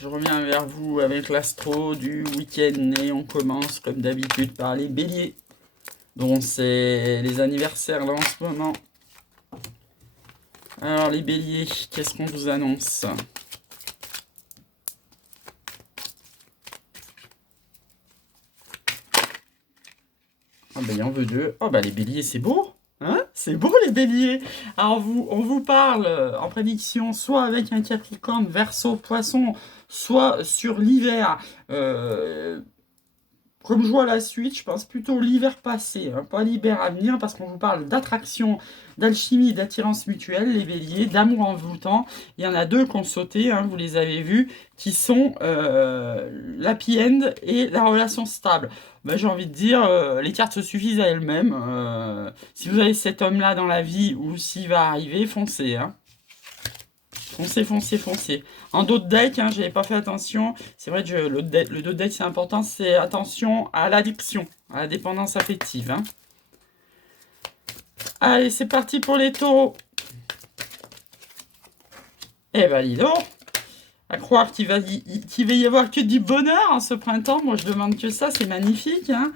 je reviens vers vous avec l'astro du week-end et on commence comme d'habitude par les béliers, dont c'est les anniversaires là en ce moment. Alors les béliers, qu'est-ce qu'on vous annonce? Ah ben il en veut deux. Oh bah les béliers c'est beau, hein? C'est beau les béliers. Alors on vous parle en prédiction soit avec un Capricorne, Verseau, Poisson, soit sur l'hiver. Comme je vois la suite, je pense plutôt l'hiver passé, hein, pas l'hiver à venir, parce qu'on vous parle d'attraction, d'alchimie, d'attirance mutuelle, les béliers, d'amour envoûtant. Il y en a deux qui ont sauté, hein, vous les avez vus, qui sont l'happy end et la relation stable. Ben, j'ai envie de dire, les cartes se suffisent à elles-mêmes. Si vous avez cet homme-là dans la vie ou s'il va arriver, foncez. Hein. Foncez, foncez, foncez. En dos de deck, hein, j'avais pas fait attention. C'est vrai que le dos de deck, c'est important. C'est attention à l'addiction, à la dépendance affective. Hein. Allez, c'est parti pour les taureaux. Eh ben, dis donc. À croire qu'il va y avoir que du bonheur en ce printemps. Moi, je demande que ça. C'est magnifique. Hein.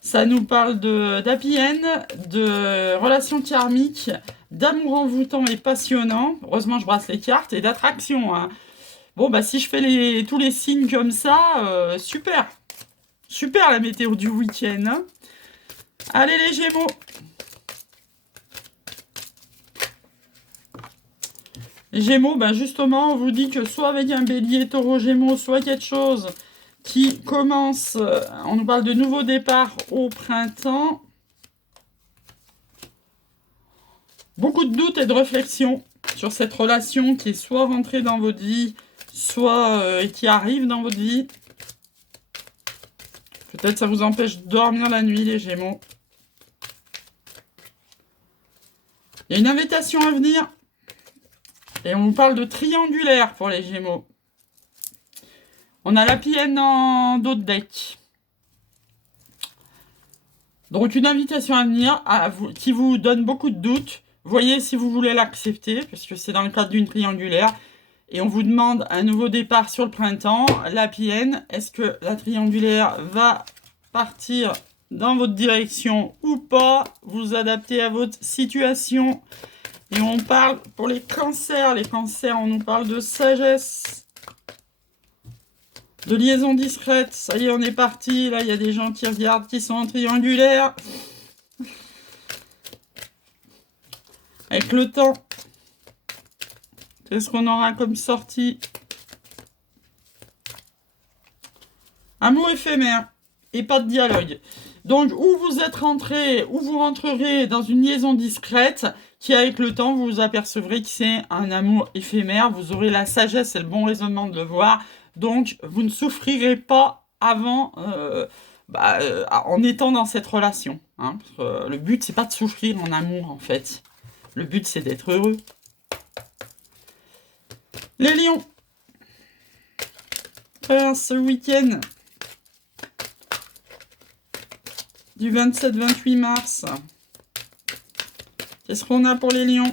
Ça nous parle d'happy end, de relations karmiques, d'amour envoûtant et passionnant. Heureusement, je brasse les cartes. Et d'attraction. Hein. Bon, bah si je fais tous les signes comme ça, super. Super la météo du week-end. Hein. Allez les Gémeaux. Les Gémeaux, bah justement, on vous dit que soit avec un bélier, taureau, Gémeaux, soit quelque chose qui commence, on nous parle de nouveaux départs au printemps. Beaucoup de doutes et de réflexion sur cette relation qui est soit rentrée dans votre vie, soit qui arrive dans votre vie. Peut-être ça vous empêche de dormir la nuit, les Gémeaux. Il y a une invitation à venir. Et on vous parle de triangulaire pour les Gémeaux. On a la PN en dos de deck. Donc une invitation à venir qui vous donne beaucoup de doutes. Voyez si vous voulez l'accepter, parce que c'est dans le cadre d'une triangulaire. Et on vous demande un nouveau départ sur le printemps. La PN, est-ce que la triangulaire va partir dans votre direction ou pas? Vous adaptez à votre situation. Et on parle pour les cancers. Les cancers, on nous parle de sagesse, de liaison discrète. Ça y est, on est parti. Là, il y a des gens qui regardent, qui sont en triangulaire. Avec le temps, qu'est-ce qu'on aura comme sortie? Un mot éphémère et pas de dialogue. Donc, où vous êtes rentré, où vous rentrerez dans une liaison discrète, qui avec le temps, vous vous apercevrez que c'est un amour éphémère. Vous aurez la sagesse et le bon raisonnement de le voir. Donc, vous ne souffrirez pas avant, en étant dans cette relation. Hein, le but, c'est pas de souffrir en amour, en fait. Le but, c'est d'être heureux. Les lions. Ce week-end du 27-28 mars. Qu'est-ce qu'on a pour les lions?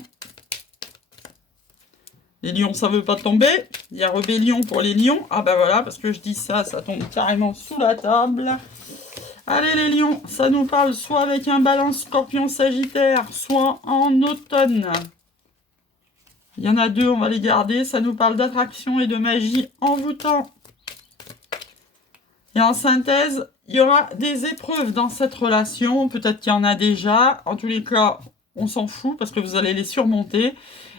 Les lions, ça veut pas tomber. Il y a rébellion pour les lions. Ah bah voilà, parce que je dis ça, ça tombe carrément sous la table. Allez les lions, ça nous parle soit avec un balance scorpion sagittaire, soit en automne. Il y en a deux, on va les garder. Ça nous parle d'attraction et de magie envoûtant. Et en synthèse, il y aura des épreuves dans cette relation. Peut-être qu'il y en a déjà. En tous les cas, on s'en fout parce que vous allez les surmonter.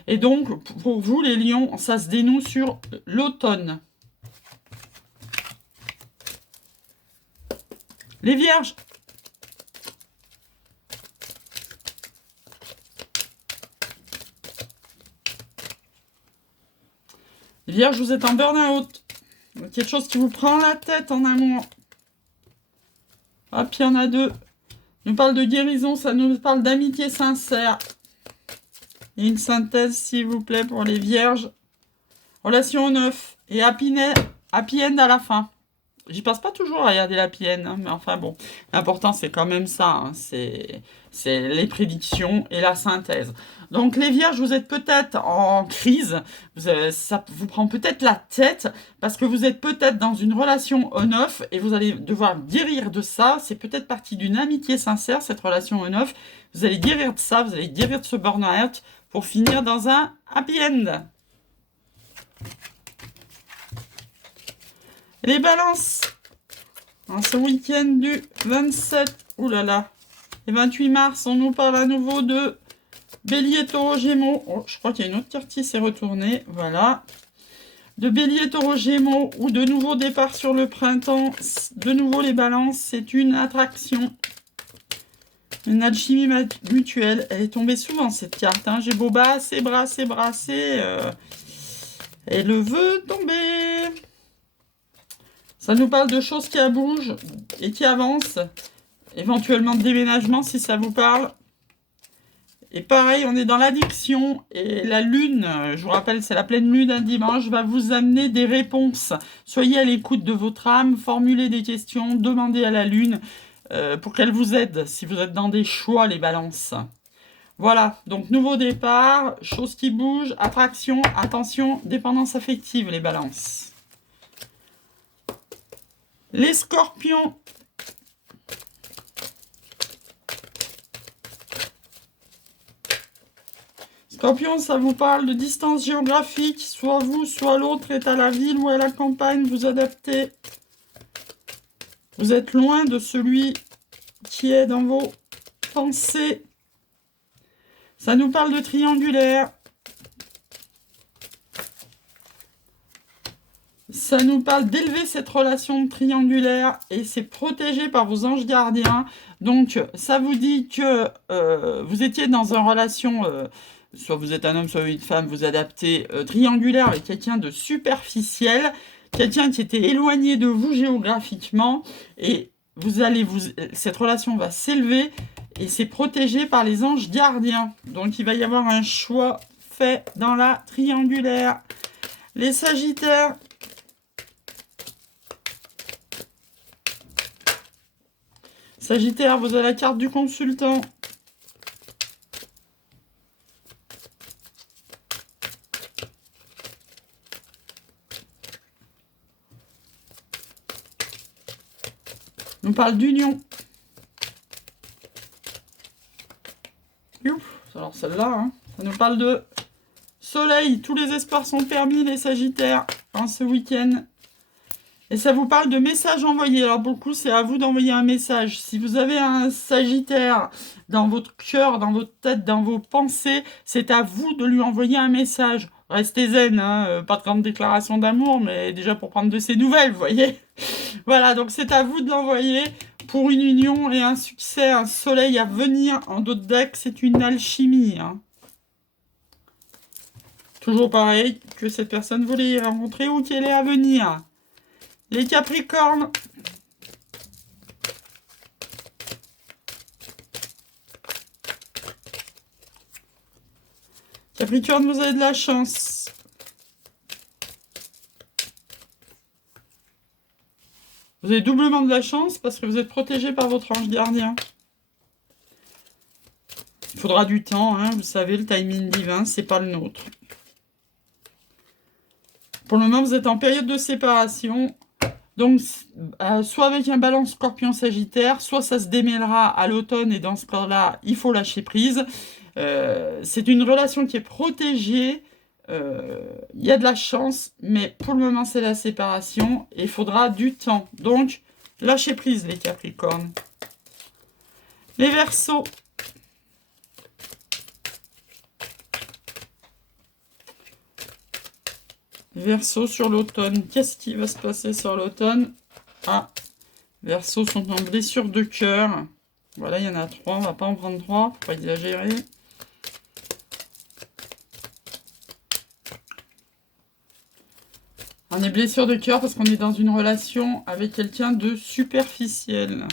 Et donc, pour vous, les lions, ça se dénoue sur l'automne. Les vierges. Les vierges, vous êtes en burn-out. Quelque chose qui vous prend la tête en amour. Hop, il y en a deux. On nous parle de guérison, ça nous parle d'amitié sincère. Et une synthèse, s'il vous plaît, pour les vierges. Relation 9 et happy end à la fin. J'y passe pas toujours à regarder la PN, hein, mais enfin bon. L'important, c'est quand même ça, hein, c'est les prédictions et la synthèse. Donc les vierges, vous êtes peut-être en crise, ça vous prend peut-être la tête, parce que vous êtes peut-être dans une relation on-off, et vous allez devoir guérir de ça. C'est peut-être partie d'une amitié sincère, cette relation on-off. Vous allez guérir de ça, vous allez guérir de ce burn-out, pour finir dans un happy end. Les balances, en ce week-end du 27, oulala, et 28 mars, on nous parle à nouveau de Bélier, Taureau, Gémeaux. Oh, je crois qu'il y a une autre carte qui s'est retournée, voilà. De Bélier, Taureau, Gémeaux, ou de nouveau départ sur le printemps. De nouveau les balances, c'est une attraction. Une alchimie mutuelle. Elle est tombée souvent cette carte, hein. J'ai beau brasser, elle le veut tomber. Ça nous parle de choses qui bougent et qui avancent. Éventuellement de déménagement si ça vous parle. Et pareil, on est dans l'addiction. Et la lune, je vous rappelle, c'est la pleine lune un dimanche, va vous amener des réponses. Soyez à l'écoute de votre âme, formulez des questions, demandez à la lune pour qu'elle vous aide si vous êtes dans des choix, les balances. Voilà, donc nouveau départ, choses qui bougent, attraction, attention, dépendance affective, les balances. Les scorpions. Scorpion, ça vous parle de distance géographique. Soit vous, soit l'autre est à la ville ou à la campagne. Vous adaptez. Vous êtes loin de celui qui est dans vos pensées. Ça nous parle de triangulaire. Ça nous parle d'élever cette relation triangulaire et c'est protégé par vos anges gardiens. Donc, ça vous dit que vous étiez dans une relation, soit vous êtes un homme, soit une femme, vous adaptez triangulaire avec quelqu'un de superficiel, quelqu'un qui était éloigné de vous géographiquement et cette relation va s'élever et c'est protégé par les anges gardiens. Donc, il va y avoir un choix fait dans la triangulaire. Les sagittaires. Sagittaire, vous avez la carte du consultant. On parle d'union. Alors celle-là, hein, ça nous parle de soleil. Tous les espoirs sont permis, les sagittaires, en ce week-end. Et ça vous parle de messages envoyés. Alors pour le coup, c'est à vous d'envoyer un message. Si vous avez un sagittaire dans votre cœur, dans votre tête, dans vos pensées, c'est à vous de lui envoyer un message. Restez zen, hein, pas de grande déclaration d'amour, mais déjà pour prendre de ses nouvelles, vous voyez. Voilà, donc c'est à vous de l'envoyer pour une union et un succès, un soleil à venir. En d'autres decks, c'est une alchimie. Hein. Toujours pareil, que cette personne voulait rencontrer ou qu'elle est à venir. Les Capricornes. Capricorne, vous avez de la chance. Vous avez doublement de la chance parce que vous êtes protégé par votre ange gardien. Il faudra du temps, hein, vous savez, le timing divin, c'est pas le nôtre. Pour le moment, vous êtes en période de séparation. Donc, soit avec un balance scorpion sagittaire, soit ça se démêlera à l'automne et dans ce cas-là, il faut lâcher prise. C'est une relation qui est protégée. Il y a de la chance, mais pour le moment, c'est la séparation et il faudra du temps. Donc, lâchez prise, les Capricornes. Les Verseaux. Verseau sur l'automne. Qu'est-ce qui va se passer sur l'automne? Ah, Verseaux sont en blessure de cœur. Voilà, il y en a 3. On va pas en prendre 3, faut pas exagérer. On est blessure de cœur parce qu'on est dans une relation avec quelqu'un de superficiel.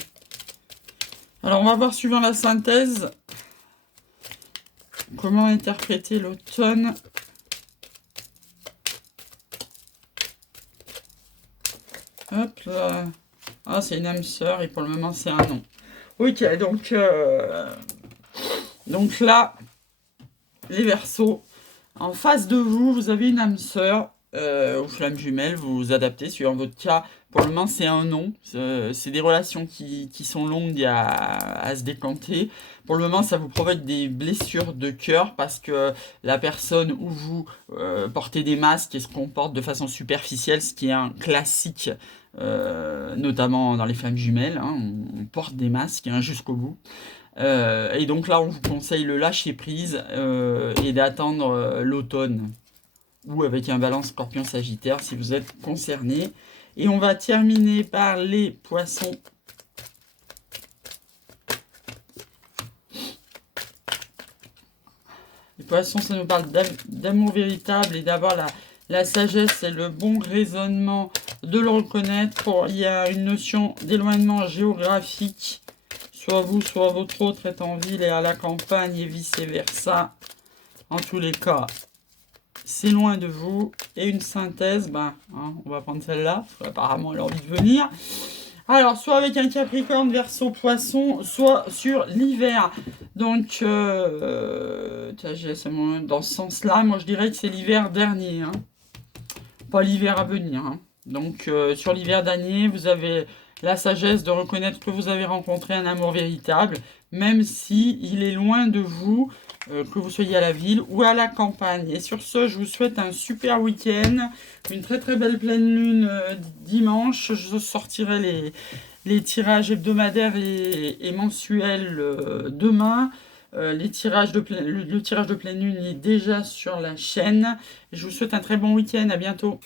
Alors, on va voir suivant la synthèse comment interpréter l'automne. Hop là. Ah, c'est une âme sœur et pour le moment, c'est un non. Ok, donc là, les Verseaux, en face de vous, vous avez une âme sœur ou flamme jumelle, vous vous adaptez suivant votre cas. Pour le moment, c'est un non. C'est des relations qui sont longues à se décanter. Pour le moment, ça vous provoque des blessures de cœur parce que la personne ou vous portez des masques et se comporte de façon superficielle, ce qui est un classique, notamment dans les flammes jumelles. Hein. On porte des masques hein, jusqu'au bout. Et donc là, on vous conseille le lâcher prise et d'attendre l'automne ou avec un balance Scorpion-Sagittaire si vous êtes concerné. Et on va terminer par les poissons. Les poissons, ça nous parle d'amour véritable et d'avoir la sagesse et le bon raisonnement de le reconnaître. Il y a une notion d'éloignement géographique. Soit vous, soit votre autre est en ville et à la campagne et vice-versa. En tous les cas, c'est loin de vous. Et une synthèse, on va prendre celle-là, parce qu'apparemment elle a envie de venir. Alors, soit avec un Capricorne, Verseau, Poisson, soit sur l'hiver. Donc, dans ce sens-là, moi je dirais que c'est l'hiver dernier. Hein. Pas l'hiver à venir. Hein. Donc, sur l'hiver dernier, vous avez la sagesse de reconnaître que vous avez rencontré un amour véritable, même si il est loin de vous, que vous soyez à la ville ou à la campagne. Et sur ce, je vous souhaite un super week-end, une très très belle pleine lune dimanche. Je sortirai les tirages hebdomadaires et mensuels demain. Le tirage de pleine lune est déjà sur la chaîne. Je vous souhaite un très bon week-end. À bientôt.